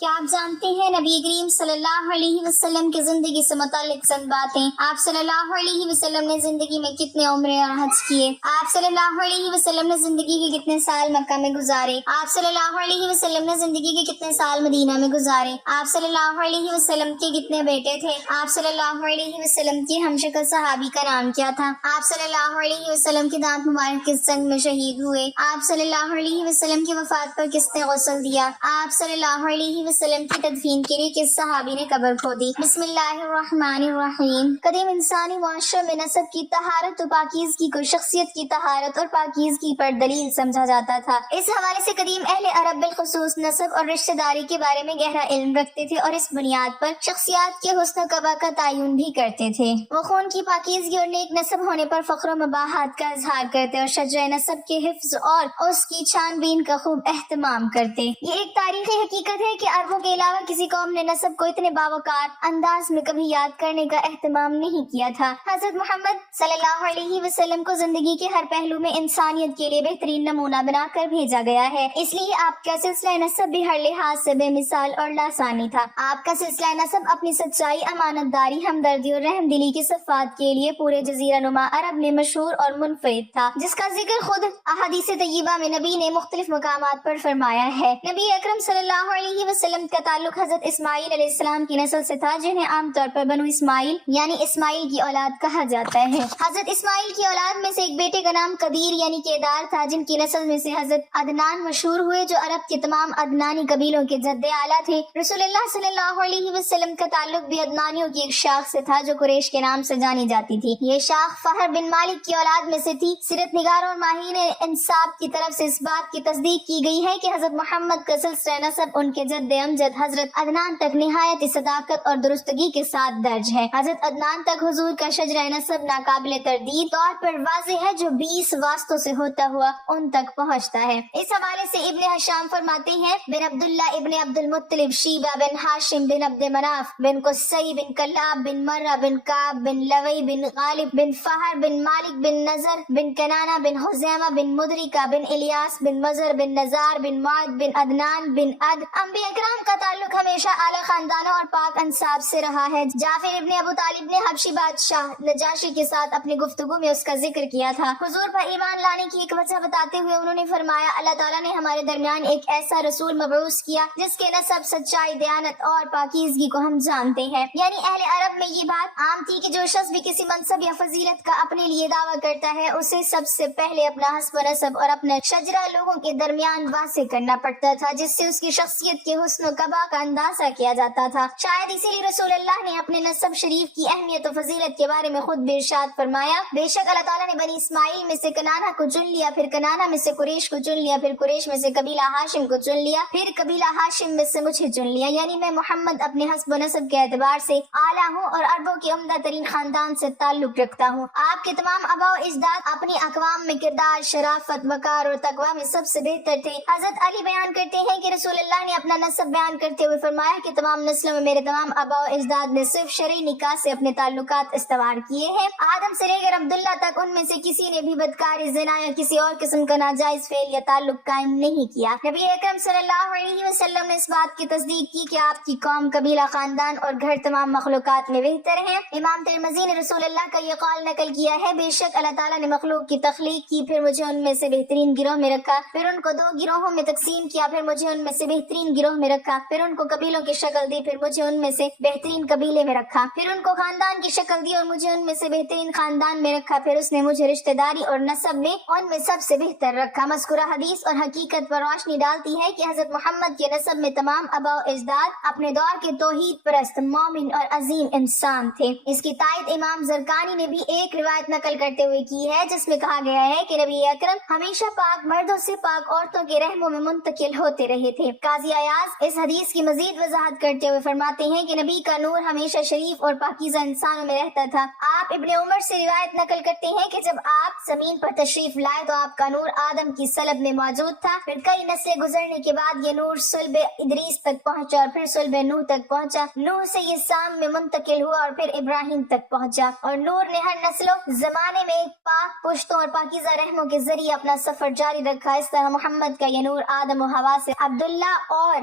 کیا آپ جانتے ہیں نبی کریم صلی اللہ علیہ وسلم کی زندگی سے متعلق چند باتیں؟ آپ صلی اللہ علیہ وسلم نے زندگی میں کتنے عمریں اور حج کیے؟ آپ صلی اللہ علیہ وسلم نے زندگی کے کتنے سال مکہ میں گزارے؟ آپ صلی اللہ علیہ وسلم نے زندگی کے کتنے سال مدینہ میں گزارے؟ آپ صلی اللہ علیہ وسلم کے کتنے بیٹے تھے؟ آپ صلی اللہ علیہ وسلم کے ہمشکل صحابی کا نام کیا تھا؟ آپ صلی اللہ علیہ وسلم کے دانت مبارک کس جنگ میں شہید ہوئے؟ آپ صلی اللہ علیہ وسلم کی وفات پر کس نے غسل دیا؟ آپ صلی اللہ علیہ وسلم کی تدفین کے لیے کس صحابی نے قبر کھودی؟ بسم اللہ الرحمن الرحیم۔ قدیم انسانی معاشرے میں نسب کی طہارت و پاکیزگی کو شخصیت کی طہارت اور پاکیزگی پر دلیل سمجھا جاتا تھا۔ اس حوالے سے قدیم اہل عرب بالخصوص نسب اور رشتہ داری کے بارے میں گہرا علم رکھتے تھے اور اس بنیاد پر شخصیات کے حسن و قبا کا تعین بھی کرتے تھے۔ وہ خون کی پاکیزگی اور نیک نسب ہونے پر فخر و مباحات کا اظہار کرتے اور شجرہ نسب کے حفظ اور اس کی چھان بین کا خوب اہتمام کرتے۔ یہ ایک تاریخی حقیقت ہے کہ عربوں کے علاوہ کسی قوم نے نسب کو اتنے باوقار انداز میں کبھی یاد کرنے کا اہتمام نہیں کیا تھا۔ حضرت محمد صلی اللہ علیہ وسلم کو زندگی کے ہر پہلو میں انسانیت کے لیے بہترین نمونہ بنا کر بھیجا گیا ہے، اس لیے آپ کا سلسلہ نسب بھی ہر لحاظ سے بے مثال اور لاسانی تھا۔ آپ کا سلسلہ نسب اپنی سچائی، امانت داری، ہمدردی اور رحم دلی کی صفات کے لیے پورے جزیرہ نما عرب میں مشہور اور منفرد تھا، جس کا ذکر خود احادیث طیبہ میں نبی نے مختلف مقامات پر فرمایا ہے۔ نبی اکرم صلی اللہ علیہ وسلم کا تعلق حضرت اسماعیل علیہ السلام کی نسل سے تھا، جنہیں عام طور پر بنو اسماعیل یعنی اسماعیل کی اولاد کہا جاتا ہے۔ حضرت اسماعیل کی اولاد میں سے ایک بیٹے کا نام قدیر یعنی کیدار تھا، جن کی نسل میں سے حضرت عدنان مشہور ہوئے، جو عرب کے تمام عدنانی قبیلوں کے جد اعلیٰ تھے۔ رسول اللہ صلی اللہ علیہ وسلم کا تعلق بھی عدنانیوں کی ایک شاخ سے تھا، جو قریش کے نام سے جانی جاتی تھی۔ یہ شاخ فہر بن مالک کی اولاد میں سے تھی۔ سیرت نگاروں اور ماہرین انساب کی طرف سے اس بات کی تصدیق کی گئی ہے کہ حضرت محمد کا سلسلہ نسب ان کے جد امجد حضرت عدنان تک نہایت صداقت اور درستگی کے ساتھ درج ہے۔ حضرت عدنان تک حضور کا شجرہ نسب ناقابل تردید طور پر واضح ہے، جو 20 واسطوں سے ہوتا ہوا ان تک پہنچتا ہے۔ اس حوالے سے ابن حشام فرماتے ہیں، بن عبداللہ ابن عبد المطلب، شیبہ بن ہاشم بن عبد مناف بن قصی بن کلاب بن مرہ بن کعب بن لوی بن غالب بن فہر بن مالک بن نظر بن کنانہ بن حزیمہ بن مدرکہ بن الیاس بن مزر بن نزار بن معد بن عدنان بن عد۔ انبیاء اکرام کا تعلق ہمیشہ اعلیٰ خاندانوں اور پاک انساب سے رہا ہے۔ جعفر ابن ابو طالب نے حبشی بادشاہ نجاشی کے ساتھ اپنی گفتگو میں اس کا ذکر کیا تھا۔ حضور پر ایمان لانے کی ایک وجہ بتاتے ہوئے انہوں نے فرمایا، اللہ تعالیٰ نے ہمارے درمیان ایک ایسا رسول مبعوث کیا جس کے نسب، سچائی، دیانت اور پاکیزگی کو ہم جانتے ہیں۔ یعنی اہل عرب میں یہ بات عام تھی کہ جو شخص بھی کسی منصب یا فضیلت کا اپنے لیے دعویٰ کرتا ہے، اسے سب سے پہلے اپنا حسب و نسب اور اپنا شجرہ لوگوں کے درمیان واضح کرنا پڑتا تھا، جس سے اس کی شخصیت کے حسن و قبا کا اندازہ کیا جاتا تھا۔ شاید اسی لیے رسول اللہ نے اپنے نسب شریف کی اہمیت و فضیلت کے بارے میں خود بھی ارشاد فرمایا، بے شک اللہ تعالیٰ نے بنی اسماعیل میں سے کنانہ کو چن لیا، پھر کنانہ میں سے قریش کو چن لیا، پھر قریش میں سے قبیلہ ہاشم کو چن لیا، پھر قبیلہ ہاشم میں سے مجھے چن لیا۔ یعنی میں محمد اپنے حسب و نسب کے اعتبار سے اعلیٰ ہوں اور عربوں کے عمدہ ترین خاندان سے تعلق رکھتا ہوں۔ آپ کے تمام آباء و اجداد اپنی اقوام میں کردار، شرافت، وقار اور تقویٰ میں سب سے بہتر تھے۔ حضرت علی بیان کرتے ہیں کہ رسول اللہ نے اپنا نسب بیان کرتے ہوئے فرمایا کہ تمام نسلوں میں میرے تمام آباء و اجداد نے صرف شرعی نکاح سے اپنے تعلقات استوار کیے ہیں۔ آدم سے لے کر عبداللہ تک ان میں سے کسی نے بھی بدکاری، زنا یا کسی اور قسم کا ناجائز فعل یا تعلق قائم نہیں کیا۔ نبی اکرم صلی اللہ علیہ وسلم نے اس بات کی تصدیق کی کہ آپ کی قوم، قبیلہ، خاندان اور گھر تمام مخلوقات میں بہتر ہیں۔ امام ترمذی نے رسول اللہ کا یہ قول نقل کیا ہے، بے شک اللہ تعالیٰ نے مخلوق کی تخلیق کی، پھر مجھے ان میں سے بہترین گروہ میں رکھا، پھر ان کو 2 گروہوں میں تقسیم کیا، پھر مجھے ان میں سے بہترین گروہ میں رکھا، پھر ان کو قبیلوں کی شکل دی، پھر مجھے ان میں سے بہترین قبیلے میں رکھا، پھر ان کو خاندان کی شکل دی اور مجھے ان میں سے بہترین خاندان میں رکھا، پھر اس نے مجھے رشتہ داری اور نسب میں ان میں سب سے بہتر رکھا۔ مذکورہ حدیث اور حقیقت پر روشنی ڈالتی ہے کہ حضرت محمد کے نسب میں تمام آباء و اجداد اپنے دور کے توحید پرست، مومن اور عظیم انسان تھے۔ اس کی تائید امام زرقانی نے بھی ایک روایت نقل کرتے ہوئے کی ہے، جس میں کہا گیا ہے کہ نبی اکرم ہمیشہ پاک مردوں سے پاک عورتوں کے رحموں میں منتقل ہوتے رہے تھے۔ قاضی ایاز اس حدیث کی مزید وضاحت کرتے ہوئے فرماتے ہیں کہ نبی کا نور ہمیشہ شریف اور پاکیزہ انسانوں میں رہتا تھا۔ آپ ابن عمر سے روایت نقل کرتے ہیں کہ جب آپ زمین پر تشریف لائے تو آپ کا نور آدم کی صلب میں موجود تھا، پھر کئی نسلیں گزرنے کے بعد یہ نور صلب ادریس تک پہنچا اور پھر صلب نوح تک پہنچا، نوح سے یہ سام میں منتقل ہوا اور پھر ابراہیم تک پہنچا، اور نور نے ہر نسل و زمانے میں ایک پاک پشتوں اور پاکیزہ رحموں کے ذریعے اپنا سفر جاری رکھا۔ اس طرح محمد کا یہ نور آدم و حوا سے عبداللہ اور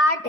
8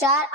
4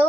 2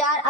4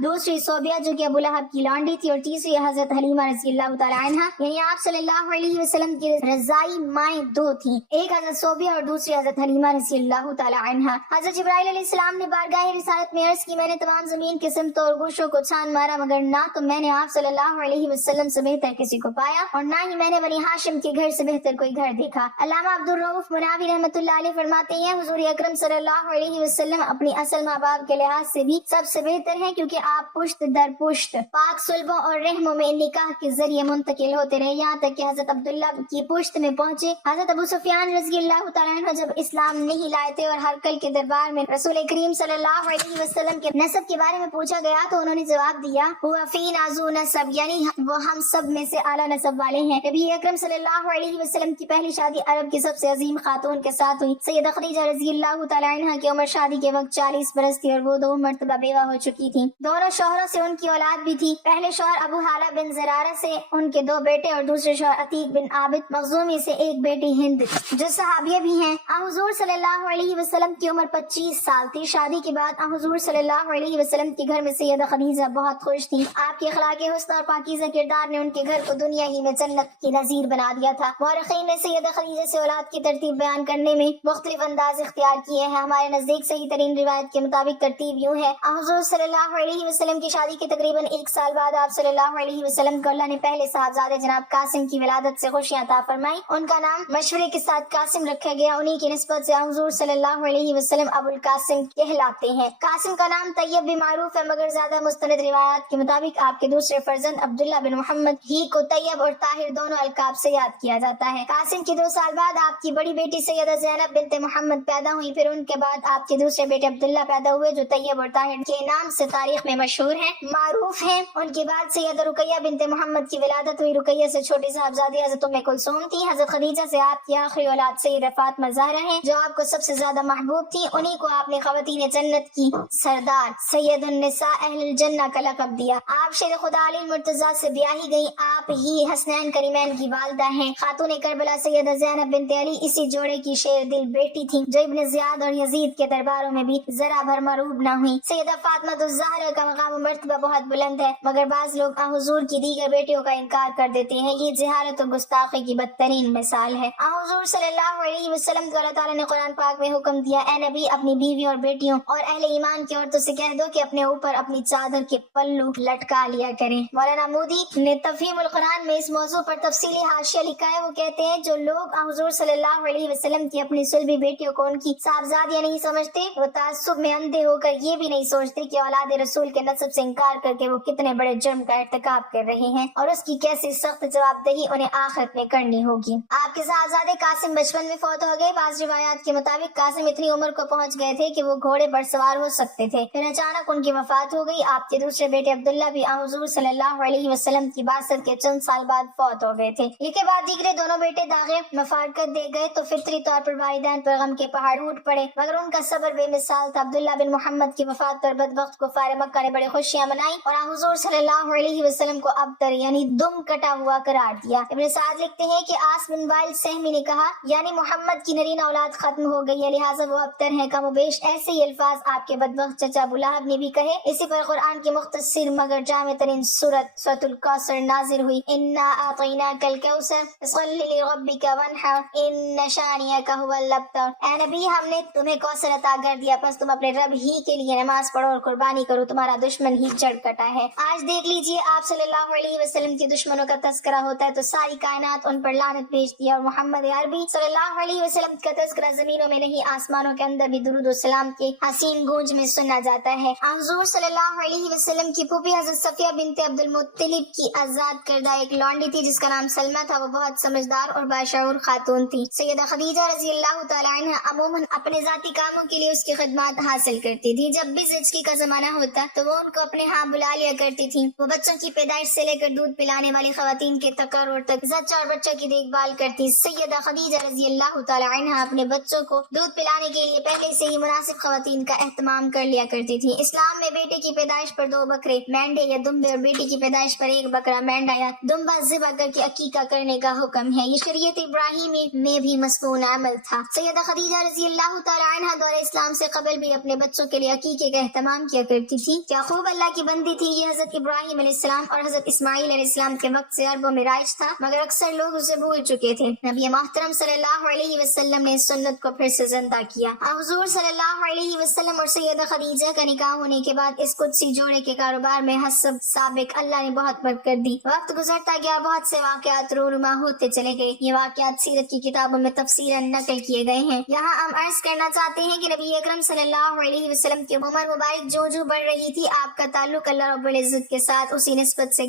دوسری صوبیہ جو کہ ابو لہب کی لانڈی تھی، اور تیسری حضرت حلیمہ رضی اللہ تعالی عنہ، یعنی آپ صلی اللہ علیہ وسلم کی رضائی مائیں دو تھیں، ایک حضرت صوبیہ اور دوسری حضرت حلیمہ رضی اللہ تعالی عنہ۔ حضرت جبرائیل علیہ السلام نے بارگاہ رسالت میں عرض کی، میں نے تمام زمین کے سمتوں اور گوشوں کو چھان مارا، مگر نہ تو میں نے آپ صلی اللہ علیہ وسلم سے بہتر کسی کو پایا، اور نہ ہی میں نے بنی ہاشم کے گھر سے بہتر کوئی گھر دیکھا۔ علامہ عبدالرؤف مناوی رحمۃ اللہ علیہ فرماتے ہیں، حضور اکرم صلی اللہ علیہ وسلم اپنی اصل ماں باپ کے لحاظ سے بھی سب سے بہتر ہیں، کیونکہ آپ پشت در پشت پاک صلبوں اور رحموں میں نکاح کے ذریعے منتقل ہوتے رہے، یہاں تک کہ حضرت عبداللہ کی پشت میں پہنچے۔ حضرت ابو سفیان رضی اللہ تعالیٰ عنہ جب اسلام نہیں لائے تھے اور ہرقل کے دربار میں رسول کریم صلی اللہ علیہ وسلم کے نسب کے بارے میں پوچھا گیا تو انہوں نے جواب دیا، ہوا فینا ذو نسب، یعنی وہ ہم سب میں سے اعلیٰ نسب والے ہیں۔ نبی اکرم صلی اللہ علیہ وسلم کی پہلی شادی عرب کی سب سے عظیم خاتون کے ساتھ ہوئی، سیدہ خدیجہ رضی اللہ تعالیٰ عنہ کی عمر شادی کے وقت 40 برس تھی اور وہ 2 مرتبہ بیوہ ہو چکی تھی۔ دونوں شوہروں سے ان کی اولاد بھی تھی، پہلے شوہر ابو حالہ بن زرارہ سے ان کے 2 بیٹے اور دوسرے شوہر عتیق بن عابد مخزومی سے ایک بیٹی ہند جو صحابیہ بھی ہیں۔ حضور صلی اللہ علیہ وسلم کی عمر 25 سال تھی۔ شادی کے بعد حضور صلی اللہ علیہ وسلم کے گھر میں سیدہ خدیجہ بہت خوش تھی۔ آپ کے اخلاق حسن اور پاکیزہ کردار نے ان کے گھر کو دنیا ہی میں جنت کی نظیر بنا دیا تھا۔ مورخین نے سیدہ خدیجہ سے اولاد کی ترتیب بیان کرنے میں مختلف انداز اختیار کیے ہیں۔ ہمارے نزدیک صحیح ترین روایت کے مطابق ترتیب یوں ہے، حضور صلی اللہ علیہ وسلم کی شادی کے تقریباً 1 سال بعد آپ صلی اللہ علیہ وسلم کو اللہ نے پہلے صاحبزادے جناب قاسم کی ولادت سے خوشیاں عطا فرمائی، ان کا نام مشورے کے ساتھ قاسم رکھا گیا، انہی کی نسبت سے حضور صلی اللہ علیہ وسلم ابو القاسم کہلاتے ہیں۔ قاسم کا نام طیب بھی معروف ہے، مگر زیادہ مستند روایات کے مطابق آپ کے دوسرے فرزند عبداللہ بن محمد ہی کو طیب اور طاہر دونوں القاب سے یاد کیا جاتا ہے۔ قاسم کے 2 سال بعد آپ کی بڑی بیٹی سیدہ زینب بنت محمد پیدا ہوئی، پھر ان کے بعد آپ کے دوسرے بیٹے عبداللہ پیدا ہوئے جو طیب اور طاہر کے نام سے تاریخ میں مشہور ہیں، معروف ہیں۔ ان کے بعد سیدہ رقیہ بنت محمد کی ولادت ہوئی۔ رقیہ سے چھوٹی صاحبزادی حضرت ام کلثوم تھی۔ حضرت خدیجہ سے آپ کی آخری اولاد سیدہ فاطمہ زہرا ہیں جو آپ کو سب سے زیادہ محبوب تھی، انہی کو آپ نے خواتین جنت کی سردار سید النساء اہل الجنہ کا لقب دیا۔ آپ شیر خدا علی المرتضیٰ سے بیاہی گئی، آپ ہی حسنین کریمین کی والدہ ہیں۔ خاتون کربلا سیدہ زینب بنت علی اسی جوڑے کی شیر دل بیٹی تھی جو ابن زیاد اور یزید کے درباروں میں بھی ذرا بھر مروب نہ ہوئی۔ سیدہ فاطمہ الزہرا کا مقام و مرتبہ بہت بلند ہے، مگر بعض لوگ حضور کی دیگر بیٹیوں کا انکار کر دیتے ہیں، یہ جہالت و گستاخی کی بدترین مثال ہے۔ حضور صلی اللہ علیہ وسلم کو اللہ تعالیٰ نے قرآن پاک میں حکم دیا، اے نبی اپنی بیوی اور بیٹیوں اور اہل ایمان کی عورتوں سے کہہ دو کہ اپنے اوپر اپنی چادر کے پلو لٹکا لیا کریں۔ مولانا مودی نے تفہیم القرآن میں اس موضوع پر تفصیلی حاشیہ لکھا ہے، وہ کہتے ہیں جو لوگ حضور صلی اللہ علیہ وسلم کی اپنی صلبی بیٹیوں کو ان کی صاحبزادیاں نہیں سمجھتے، وہ تعصب میں اندھے ہو کر یہ بھی نہیں سوچتے کہ اولاد رسول کے نسب سے انکار کر کے وہ کتنے بڑے جرم کا ارتکاب کر رہے ہیں اور اس کی کیسی سخت جواب دہی انہیں آخرت میں کرنی ہوگی۔ آپ کے صاحبزادے قاسم بچپن میں فوت ہو گئے۔ بعض روایات کے مطابق قاسم اتنی عمر کو پہنچ گئے تھے کہ وہ گھوڑے پر سوار ہو سکتے تھے، پھر اچانک ان کی وفات ہو گئی۔ آپ کے دوسرے بیٹے عبداللہ بھی حضور صلی اللہ علیہ وسلم کی بعثت کے چند سال بعد فوت ہو گئے تھے۔ یہ کے بعد دیگرے دونوں بیٹے داغے مفارقت دے گئے تو فطری طور پر والدین پر غم کے پہاڑ ٹوٹ پڑے، مگر ان کا صبر بے مثال تھا۔ عبداللہ بن محمد کی وفات پر بدبخت کفار مکہ نے بڑی خوشیاں منائی اور حضور صلی اللہ علیہ وسلم کو ابتر یعنی دم کٹا ہوا قرار دیا۔ ابن سعد لکھتے ہیں کہ آس بن وائل سہمی نے کہا، یعنی محمد کی نرین اولاد ختم ہو گئی ہے، لہٰذا وہ ابتر ہے۔ کم و بیش ایسے ہی الفاظ آپ کے بدبخت چچا ابو لہب نے بھی کہے۔ اسی پر قرآن کی مختصر مگر جامع ترین سورۃ الکوثر نازل ہوئی، انا اعطیناک الکوثر فصلی لربک وانحر ان شانئک ھو الابتر۔ اے نبی ہم نے تمہیں کوثر عطا کر دیا، پس تم اپنے رب ہی کے لیے نماز پڑھو اور قربانی کرو، تمہارا دشمن ہی جڑ کٹا ہے۔ آج دیکھ لیجئے آپ صلی اللہ علیہ وسلم کے دشمنوں کا تذکرہ ہوتا ہے تو ساری کائنات ان پر لعنت بھیجتی ہے، اور محمد عربی صلی اللہ علیہ وسلم کا تذکرہ زمینوں میں نہیں آسمانوں کے اندر بھی درود و سلام کے حسین گونج میں سنا جاتا ہے۔ حضور صلی اللہ علیہ وسلم کی پھوپھی حضرت صفیہ بنت عبد المطلب کی آزاد کردہ ایک لونڈی تھی جس کا نام سلمہ تھا، وہ بہت سمجھدار اور باشعور خاتون تھی۔ سیدہ خدیجہ رضی اللہ تعالی عنہ عموماً اپنے ذاتی کاموں کے لیے اس کی خدمات حاصل کرتی تھی۔ جب بھی زچگی کا زمانہ ہوتا تو وہ ان کو اپنے ہاں بلا لیا کرتی تھی۔ وہ بچوں کی پیدائش سے لے کر دودھ پلانے والی خواتین کے تقرر تک زچہ اور بچوں کی دیکھ بھال کرتی۔ سیدہ خدیجہ رضی اللہ تعالی عنہ اپنے بچوں کو دودھ پلانے کے لیے پہلے سے ہی مناسب خواتین کا اہتمام کر لیا کرتی تھی۔ اسلام میں بیٹے کی پیدائش پر 2 بکرے مینڈے یا دمبے اور بیٹی کی پیدائش پر 1 بکرا مینڈا یا دمبا ذبح کر کے عقیقہ کرنے کا حکم ہے۔ یہ شریعت ابراہیمی میں بھی مسنون عمل تھا۔ سیدہ خدیجہ رضی اللہ تعالی عنہ دور اسلام سے قبل بھی اپنے بچوں کے لیے عقیقے کا اہتمام کیا کرتی تھی. کیا خوب اللہ کی بندی تھی یہ. حضرت ابراہیم علیہ السلام اور حضرت اسماعیل علیہ السلام کے وقت سے عربوں میں رائج تھا، مگر اکثر لوگ اسے بھول چکے تھے. نبی محترم صلی اللہ علیہ وسلم نے اس سنت کو پھر سے زندہ کیا. حضور صلی اللہ علیہ وسلم اور سیدہ خدیجہ کا نکاح ہونے کے بعد اس قدسی جوڑے کے کاروبار میں حسب سابق اللہ نے بہت برکت دی. وقت گزرتا گیا، بہت سے واقعات رونما ہوتے چلے گئے. یہ واقعات سیرت کی کتابوں میں تفصیلاً نقل کیے گئے ہیں. یہاں ہم عرض کرنا چاہتے ہیں کہ نبی اکرم صلی اللہ علیہ وسلم کی عمر مبارک جو بڑھ رہی تھی، آپ کا تعلق اللہ رب العزت کے ساتھ اسی نسبت سے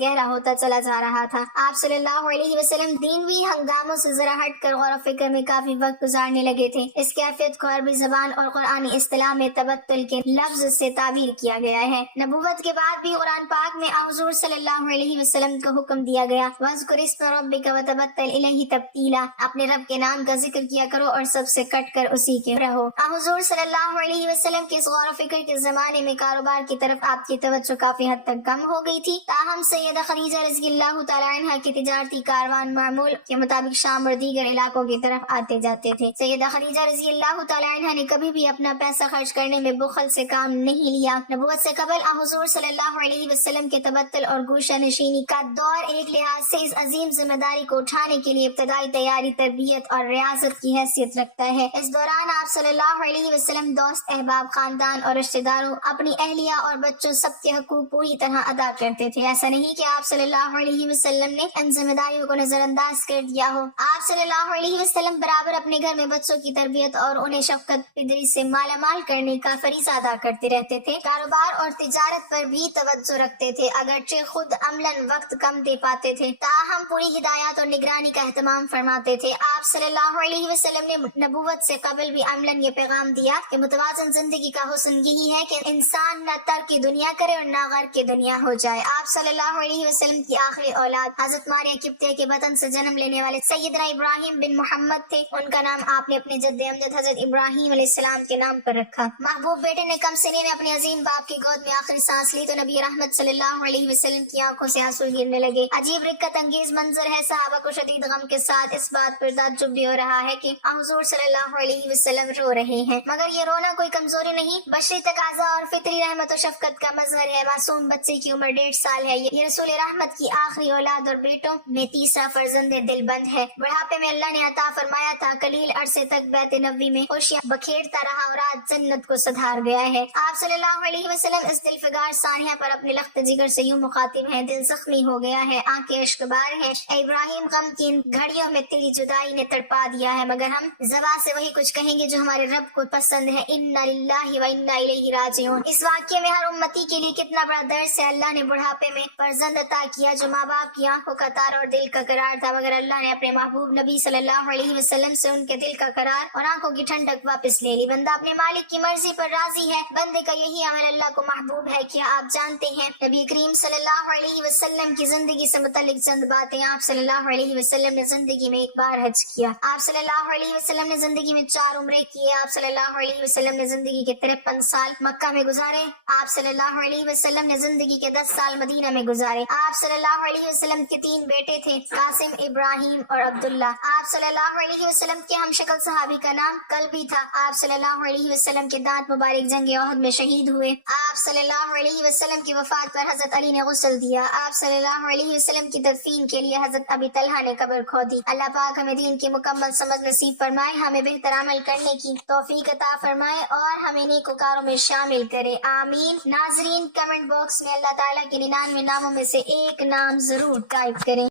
گہرا ہوتا چلا جا رہا تھا. آپ صلی اللہ علیہ وسلم دینوی ہنگاموں سے ذرا ہٹ کر غور و فکر میں کافی وقت گزارنے لگے تھے. اس کیفیت کو عربی زبان اور قرآنی اصطلاح میں تبتل کے لفظ سے تعبیر کیا گیا ہے. نبوت کے بعد بھی قرآن پاک میں حضور صلی اللہ علیہ وسلم کو حکم دیا گیا، وَاذْكُرِ اسْمَ رَبِّكَ وَتَبَتَّلْ إِلَيْهِ تَبْتِيلًا، اپنے رب کے نام کا ذکر کیا کرو اور سب سے کٹ کر اسی کے رہو. حضور صلی اللہ علیہ وسلم کے اس غور و فکر کے زمانے میں کاروبار کی طرف آپ کی توجہ کافی حد تک کم ہو گئی تھی. تاہم سیدہ خدیجہ رضی اللہ تعالیٰ عنہ کے تجارتی کاروان معمول کے مطابق شام اور دیگر علاقوں کی طرف آتے جاتے تھے. سیدہ خدیجہ رضی اللہ تعالیٰ عنہ نے کبھی بھی اپنا پیسہ خرچ کرنے میں بخل سے کام نہیں لیا. نبوت سے قبل حضور صلی اللہ علیہ وسلم کے تبتل اور گوشہ نشینی کا دور ایک لحاظ سے اس عظیم ذمہ داری کو اٹھانے کے لیے ابتدائی تیاری، تربیت اور ریاضت کی حیثیت رکھتا ہے. اس دوران آپ صلی اللہ علیہ وسلم دوست، احباب، خاندان اور رشتہ داروں، اپنی اہلیہ اور بچوں سب کے حقوق پوری طرح ادا کرتے تھے. ایسا نہیں کہ آپ صلی اللہ علیہ وسلم نے ان ذمہ داریوں کو نظر انداز کر دیا ہو. آپ صلی اللہ علیہ وسلم برابر اپنے گھر میں بچوں کی تربیت اور انہیں شفقت پدری سے مالا مال کرنے کا فریضہ ادا کرتے رہتے تھے. کاروبار اور تجارت پر بھی توجہ رکھتے تھے، اگرچہ خود عملاً وقت کم دے پاتے تھے، تاہم پوری ہدایات اور نگرانی کا اہتمام فرماتے تھے. آپ صلی اللہ علیہ وسلم نے نبوت سے قبل بھی عملاً یہ پیغام دیا کہ متوازن زندگی کا حسن یہی ہے کہ انسان نہ ترک دنیا کرے اور نہ غرق دنیا ہو جائے. آپ صلی اللہ علیہ وسلم کی آخری اولاد حضرت ماریہ قبطیہ کے بطن سے جنم لینے والے سیدنا ابراہیم بن محمد تھے. ان کا نام آپ نے اپنے جد امجد حضرت ابراہیم علیہ السلام کے نام پر رکھا. محبوب بیٹے نے کم سنے میں اپنے عظیم باپ کی گود میں آخری سانس لی تو نبی رحمت صلی اللہ علیہ وسلم کی آنکھوں سے آنسو گرنے لگے. عجیب رقت انگیز منظر ہے. صحابہ کو شدید غم کے ساتھ اس بات پر تعجب بھی ہو رہا ہے کہ حضور صلی اللہ علیہ وسلم رو رہے ہیں، مگر یہ رونا کوئی کمزوری نہیں، بشری تقاضا اور فطری رحمت و شفقت کا مظہر ہے. معصوم بچے کی عمر 1.5 سال ہے. یہ رسول رحمت کی آخری اولاد اور بیٹوں میں تیسرا فرزند دل بند ہے. بڑھاپے میں اللہ نے عطا فرمایا تھا، قلیل عرصے تک بیت نبوی میں خوشیاں بکھیرتا رہا اور آج جنت کو سدھار گیا ہے. آپ صلی اللہ علیہ وسلم اس دل فگار سانحہ پر اپنے لخت جگر سے یوں مخاطب ہیں: دل زخمی ہو گیا ہے، آنکھیں اشک بار ہیں. اے ابراہیم، غم کی ان گھڑیوں میں تیری جدائی نے تڑپا دیا ہے، مگر ہم زبان سے وہی کچھ کہیں گے جو ہمارے رب کو پسند ہے. انا للہ و انا الیہ راجعون. اس واقعے میں ہر امتی کے لیے کتنا بڑا درس ہے. اللہ نے بڑھاپے میں فرزند عطا کیا جو ماں باپ کی آنکھوں کا تار اور دل کا قرار تھا، مگر اللہ نے اپنے محبوب نبی صلی اللہ علیہ وسلم سے ان کے دل کا قرار اور آنکھوں کی ٹھنڈک واپس لے لی. بندہ اپنے مالک کی مرضی پر راضی ہے. بندے کا یہی عمل اللہ کو محبوب ہے. کیا آپ جانتے ہیں نبی کریم صلی اللہ علیہ وسلم کی زندگی سے متعلق چند باتیں؟ آپ صلی اللہ علیہ وسلم نے زندگی میں ایک بار حج کیا. آپ صلی اللہ علیہ وسلم نے زندگی میں 4 عمرے کیے. آپ صلی اللہ علیہ وسلم نے زندگی کے 53 سال مکہ میں گزارے. آپ صلی اللہ علیہ وسلم نے زندگی کے 10 سال مدینہ میں گزارے. آپ صلی اللہ علیہ وسلم کے 3 بیٹے تھے، قاسم، ابراہیم اور عبداللہ. آپ صلی اللہ علیہ وسلم کے ہم شکل صحابی کا نام قلبی تھا. آپ صلی اللہ علیہ وسلم کے دانت مبارک جنگ احد میں شہید ہوئے. آپ صلی اللہ علیہ وسلم کی وفات پر حضرت علی نے غسل دیا. آپ صلی اللہ علیہ وسلم کی تدفین کے لیے حضرت ابی طلحہ نے قبر کھودی. اللہ پاک ہمیں دین کی مکمل سمجھ نصیب فرمائے، ہمیں بہتر عمل کرنے کی توفیق عطا فرمائے اور ہمیں نیکوکاروں میں شامل کرے. آمین. ناظرین، کمنٹ باکس میں اللہ تعالیٰ کے 99 ناموں میں سے ایک نام ضرور ٹائپ کریں.